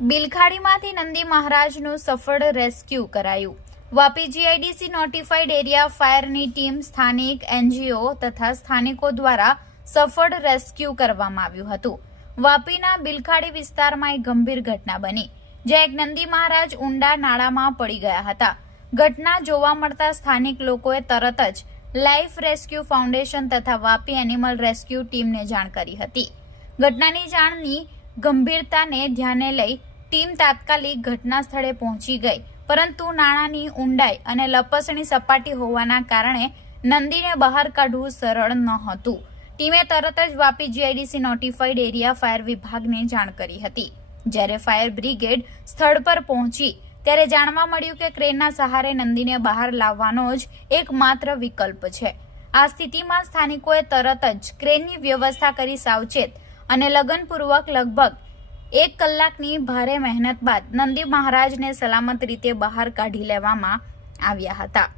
બિલખાડીમાંથી નંદી મહારાજનું સફળ રેસ્ક્યુ કરાયું। વાપી જીઆઈડીસી નોટિફાઈડ એરિયા ફાયરની ટીમ, સ્થાનિક એનજીઓ તથા સ્થાનિકો દ્વારા સફળ રેસ્ક્યુ કરવામાં આવ્યું હતું। વાપીના બિલખાડી વિસ્તારમાં એક ગંભીર ઘટના બની, જ્યાં એક નંદી મહારાજ ઊંડા નાળામાં પડી ગયા હતા। ઘટના જોવા મળતા સ્થાનિક લોકોએ તરત જ લાઈફ રેસ્ક્યુ ફાઉન્ડેશન તથા વાપી એનિમલ રેસ્ક્યુ ટીમને જાણ કરી હતી। ઘટનાની જાણની ગંભીરતાને ધ્યાને લઈ ટીમ તાત્કાલિક ઘટના સ્થળે પહોંચી ગઈ, પરંતુ નાળાની ઊંડાઈ અને લપસણી સપાટી હોવાના કારણે નંદીને બહાર કાઢવું સરળ નહોતું। ટીમે તરત જ Vapi GIDC notified area fire વિભાગને જાણ કરી હતી। જ્યારે ફાયર બ્રિગેડ સ્થળ પર પહોંચી ત્યારે જાણવા મળ્યું કે ક્રેનના સહારે નંદીને બહાર લાવવાનો જ એકમાત્ર વિકલ્પ છે। આ સ્થિતિમાં સ્થાનિકોએ તરત જ ક્રેનની વ્યવસ્થા કરી સાવચેત અને લગનપૂર્વક લગભગ 1 કલાકની ભારે મહેનત બાદ નંદી મહારાજને સલામત રીતે બહાર કાઢી લેવામાં આવ્યા હતા।